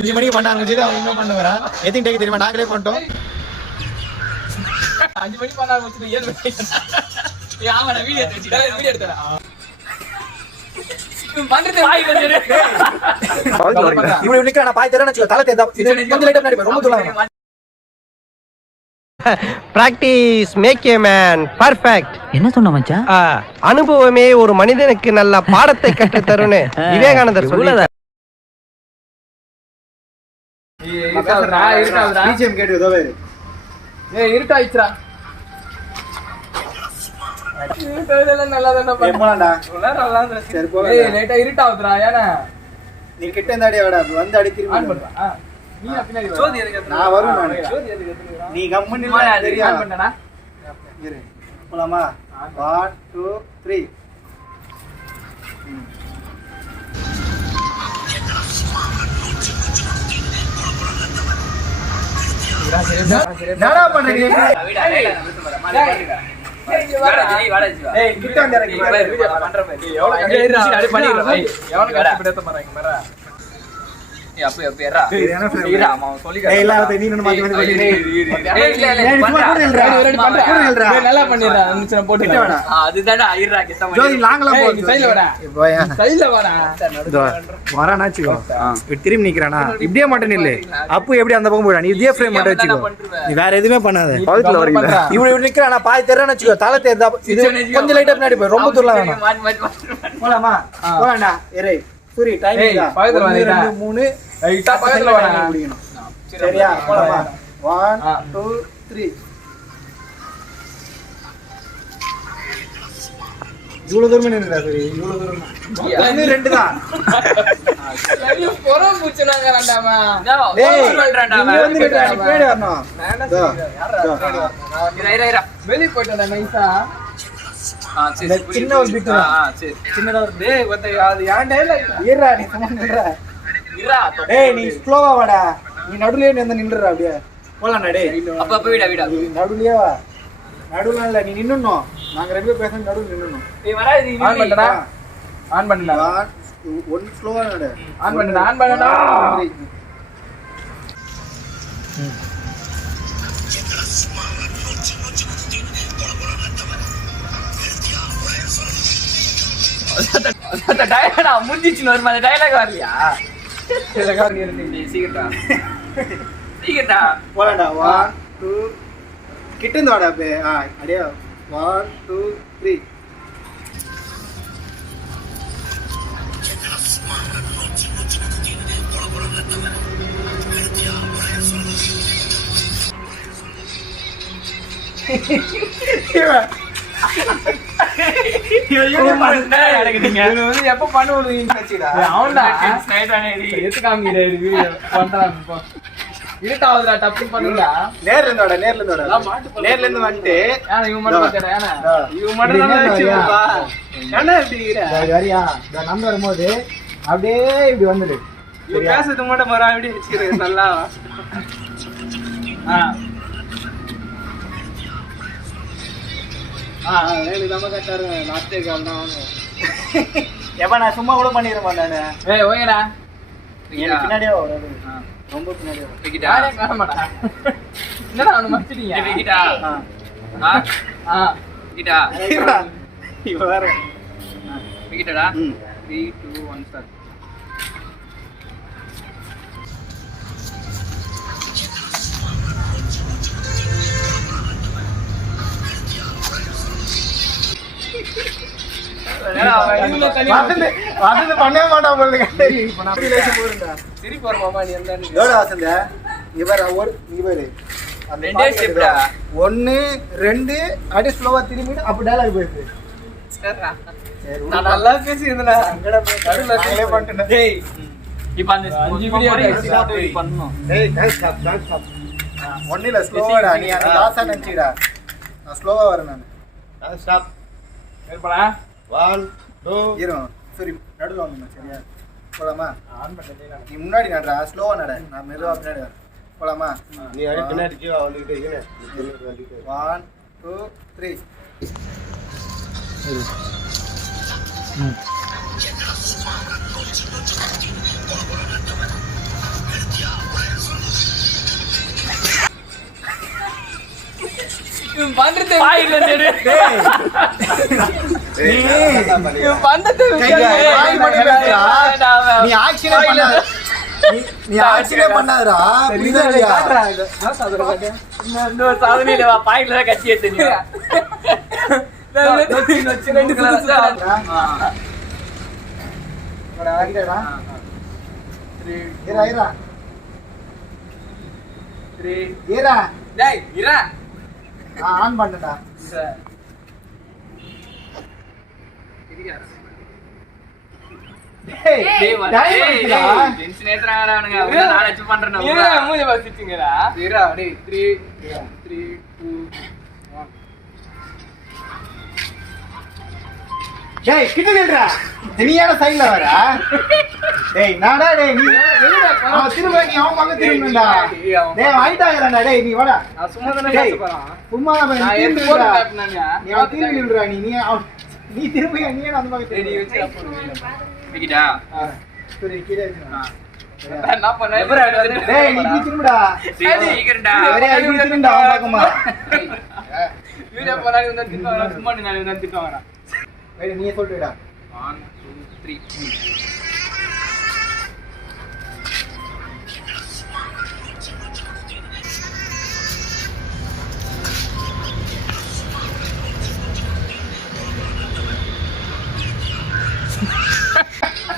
5 மணிக்கு பண்ண ஆரம்பிச்சது அவன் இன்னும் பண்ண வரான். எத்தனை டேக்கு தெரியுமா? நாங்களே பண்ணிட்டோம். 5 மணிக்கு பண்ண ஆரம்பிச்சது 7 மணிக்கு. ஆமாடா வீடியோ எடுத்துடா. பண்றது பாய் வந்து. இவரு நிக்கற நான் பாய் தரேன்னு வெச்சுக்கோ. தலை தேதா. கொஞ்சம் லைட்டா முன்னாடி போ. ரொம்ப தூரம். Practice make a man perfect. என்ன சொன்ன மச்சான்? அனுபவமே ஒரு மனிதனுக்கு நல்ல பாடத்தை கற்றுத் தரும்னு விவேகானந்தர் சொல்லுவார். பிஜிஎம் கேட்டு ஏதோ வேறு. இருட்டாயிச்சுடா. இருட்டதெல்லாம் நல்லா தான பண்ணடா. நல்லா தான் சரி போங்க. லேட்டா இருட்டாவுதுடா. ஏனா நீ கிட்ட இருந்தாடி வாடா. வந்து அடி திரும்பி ஆன் பண்றா. நீ பின்னாடி வா. ஜோதி எதுக்கு? நான் வரேன் நான். ஜோதி எதுக்கு? நீ கம்மன் இல்ல தெரியா? ஆன் பண்ணடா. இரு. போலாமா? 1 2 3. நானா பண்றீங்க? ஏய் கிட்ட வந்து இறங்கி வா. வீடியோ பண்ற மாதிரி. எவ்வளவு கஷ்டப்பட்டு அடி பண்ணிறோம். எவ்வளவு கஷ்டப்பட்டு மாறாங்க மரா. ஏய் அப்ப ஏறா. ஏறா அவன் சொல்லிக்க. ஏய் இல்ல நீ என்ன மாத்தி வந்து பண்ணி. இல்ல நல்லா பண்ணிடா. நிச்சயம் போட்டு. அதுதான்டா ஐறா கிட்ட மாதிரி. ஜோதி லாங்கல போ. சைடுல வாடா. போயா. சைடுல வாடா. வரானாச்சுக்கோ. திரும்பி நிக்கறானா? இப்படியே மாட்டே நில்லு. அப்பு எப்படி அந்த பக்கம் போடா. நீ இதே ஃப்ரேம் மாட்ட வெச்சுக்கோ. நீ வேற எதுமே பண்ணாத. பக்கத்துல வரீங்க. இவரு நிக்கறானா பாய் தரேன்னு வெச்சுக்கோ. தலை தேதா. இது கொஞ்சம் லைட்டா முன்னாடி போ. ரொம்ப தூரம் வேணாம். போலாமா? போடா. ஏறே. சூரி டைம் இல்ல. பக்கத்துல வரீங்க. 2 3 ஐட்டா பக்கத்துல வாடா. சரியா? போலாமா? 1 2 3. இவ்வளவு தூரம் நின்னுடா சரி. இவ்வளவு தூரம். இன்னும் 2 தான். லைவ் போறோம் புச்சனாங்கறான்டாமா. டேய் சொல்றான்டா. நீ வந்து பின்னாடி வரணும். இர. வெளிய போய்டா நைஸா. சரி சின்ன ஒரு பிட் தான். சரி சின்னதா ஒரு டேய் வந்து அது ஏன்டா இல்ல. ஏறா நீ சும்மா நில்றா. இறா. டேய் நீ ஸ்லோவா வாடா. நீ நடுவுலயே வந்து நின்னுடா அப்படியே. போலாம்டா டேய். அப்ப வீடா. நடுவுலயே வா. நடுவுல இல்ல நீ நின்னுறணும். நாங்க ரெண்டு பேரும் பேசணும் நடுவுல நின்னுறணும். டேய் வரா நீ ஆன் பண்ணடா. ஆன் பண்ணடா. 1 ஸ்லோவா நட. ஆன் பண்ணடா. அந்த டயலாக் முடிஞ்சிச்சு. ஒரு மாதிரி டயலாக் வரலையா? டயலாக் இருந்து சீக்கிரட்டா போலாம்டா. 1 2 கிட்ட இருந்து வாடா பே. அடியா 1 2 3. எப்ப பண்ண இருட்டாவதுடா. டப்பு பண்ணுடா. நேர்ல இருந்து வந்துட்டு இவன் வரியா நம்ம வரும்போது அப்படியே இப்படி வந்துடு. பேசுறது மட்டும் மரம் அப்படி வச்சுக்கிறது நல்லா. நான் சும்மா கூட பண்ணிடுறேன் நானு. ஓகேடா பின்னாடியே ரொம்ப பின்னாடி என்னடா அவனு மச்சிட்டீங்க. இவ வேற 3 2 1 ஸ்டார்ட். பண்ணவே மாட்டான் போல. ஒன்னு 2 அடி ஸ்லோவா திரும்பி அப்ப டயலாக் போயிடுது. நல்லா பேசி ஒன்னில ஸ்லோவாடா. நீ அந்த லாஸா நினைச்சுடா. நான் ஸ்லோவா வரேன் நான். ஸ்டாப். 1 2 0. சரி நடுவுல வந்து சரியா? போலாமா? நீ முன்னாடி நடடா. ஸ்லோவா நட. நான் மெதுவா பின்னாடி வரேன். போலாமா? நீ அடி பின்னாடி கீழ வந்துட்டே இருக்கே. 1 2 3. சரி. பண்றது வாயில தேடு இவன் பண்றது நீ ஆக்ஷனே பண்ணாத நீ ஆக்ஷனே பண்ணாதடா புரியுதா இன்னொரு சாதனையில வா பாயிண்ட்ல தான் கட்சி எடுத்து ஆன் பண்ணடா டேய் கிட்ட நில்றா நீயான சைடுல வர டேய் நாடா டேய் நீ அவன் திரும்ப நீ அவன் பக்கம் திரும்புடா டேய் வாயிட்டாங்கடா டேய் நீ வாடா நான் சும்மா தானே டேய், பேச போறேன் சும்மா நான் எடுத்து போட்டு காட்டுனாங்க நீ அவன் திரும்பி நில்றா நீ திரும்பி நீ அந்த பக்கம் ரெடி திரும்பி வச்சு அப்போ விக்கிட்டா சரி கீழே வச்சுடா. என்ன பண்ண டேய் நீ இப்படி திரும்புடா சீக்கிரம்டா ஒரே இப்படி திரும்புடா அவன் பக்கமா வீடியோ போனாலும் வந்து திட்டுவாங்க சும்மா நாளை வந்து திட்டுவாங்க வேற நீயே சொல்லுடா 1 2 3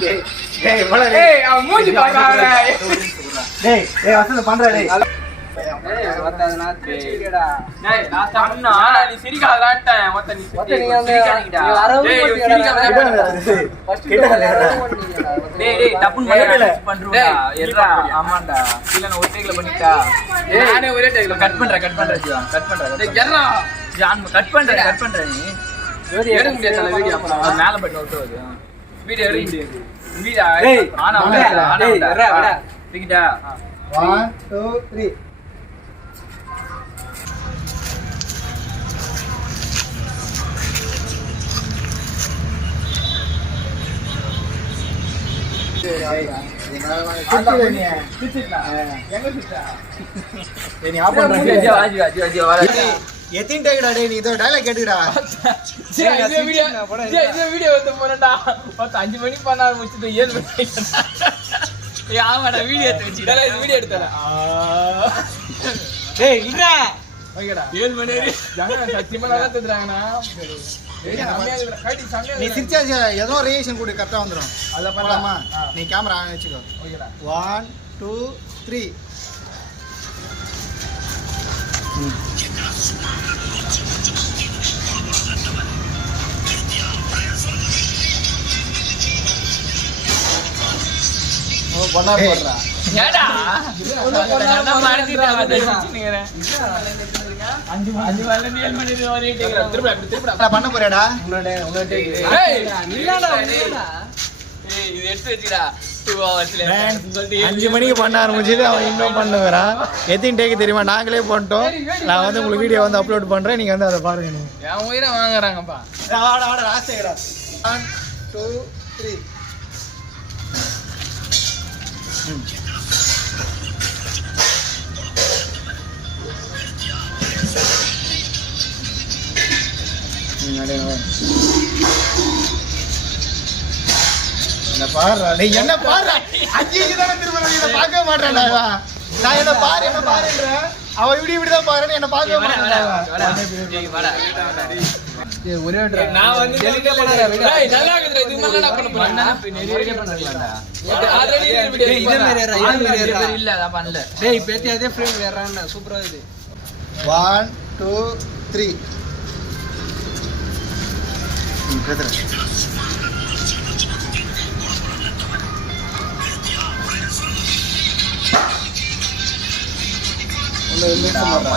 டேய் டேய் வள ஏய் அவன் மூஞ்சி பாக்காத டேய் டேய் வசந்த பண்றா டேய் ஏய் வந்தாதனா தெரியுடா டேய் லாஸ்ட் அண்ணா நீ சிரிக்காதடான்ட்டேன் மொத்த நீ சிரிக்காதீங்கடா டேய் டேய் டப்புன்னு பண்ணல பண்றோம்டா எறா ஆமாடா இல்ல நான் ஒரு டேக்ல பண்ணிட்டா நானே ஒரே டைம்ல கட் பண்றேன் டேய் ஜர்ரா ஜான் கட் பண்றேன் நீ எடுக்க முடியாத வீடியோ அப்புறம் மேல பட்டு விட்டு வருது வீடியோ எடுக்க முடியாது வீடியோ டேய் ஆனா டேய் வரடா விக்கிட்டா 1 2 3 எத்தனை டேக்கடா டேய் நீ இதோ டயலாக் கேட்டுடா வீடியோ வந்து போறடா 5 மணி பண்ண ஆரம்பிச்சது 7 மணி ஆமாடா வீடியோ எடுத்து வச்சிடா வீடியோ எடுத்தல டேய் இல்லடா ஓகேடா 7 மணி ஜங்க சத்தியமா நல்லா தந்துறாங்கனா நீ சிரிச்சா ஏதோ ரியாக்ஷன் கூட கரெக்டா வந்துரும் அத பண்ணலாமா நீ கேமரா ஆன் வெச்சுக்கோ ஓகேடா 1 2 3 ஓ பண்ணா போடுறா ஏடா நான் மார்த்திட்டா வந்து சின்னங்கறேன் 5 மணி 7 மணி வரை திருப்பி பண்ண போறேடா ஏய் இல்லடா ஏய் இது எடுத்து வச்சிடா 2 ஹவர்ஸ்ல சொல்லிட்டு 5 மணிக்கு பண்ண ஆரம்பிச்சது அவன் இன்னும் பண்ணுகிறான் எத்தனை டேக்கு தெரியுமா நாங்களே பண்ணிட்டோம் நான் வந்து உங்களுக்கு வீடியோ வந்து அப்லோட் பண்றேன் நீங்க வந்து அதை பாருங்க நீங்க என் உயிரை வாங்குறாங்கப்பா ஆட ஆட ராசேடா 1 2 3 என்ன பாருடா டேய் என்ன பாருடா 5 தான திரும்ப நீ பார்க்க மாட்டேன்டா நான் என்ன பாருன்ற அவ இப்படி தான் பாருன்னு என்ன பார்க்க மாட்டேன்டா ஏய் வாடா டேய் ஒரே நான் வந்து டெலிட் பண்ணல டேய் நல்லா இருக்குடா இது மாதிரி நான் பண்ண போறேன் நிறைய வீடியோ பண்ணலாம்டா ஆல்ரெடி வீடியோ இதே மாதிரி இல்ல அத பண்ணல டேய் பேத்தி அதே ஃப்ரேம் வேறறானே சூப்பரா இது 1 2 3 பிரதர்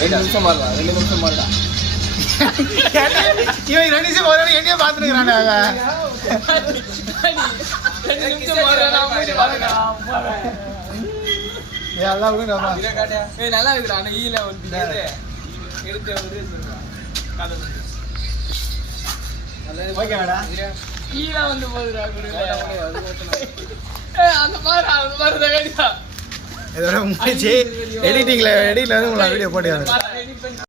ரெண்டு நிமிஷம் மாறலாம் இவன் 2 நிமிஷம் ஒரு என்னைய பாத்துக்கிறானே அவன் 2 நிமிஷம் மாறலாம் ஏய் அல்லாஹ் நம்ம ஏய் நல்லா இருக்குடா நான் ஈல வந்து எடுத்து வந்து சொல்றேன் கதை ஓகேடா ஈல வந்து போதுடா குடு ஏய் அந்த மாதிரி தகடியா இதோட முடிச்சு எடிட்டிங்ல வந்து உங்களுக்கு வீடியோ போட்டு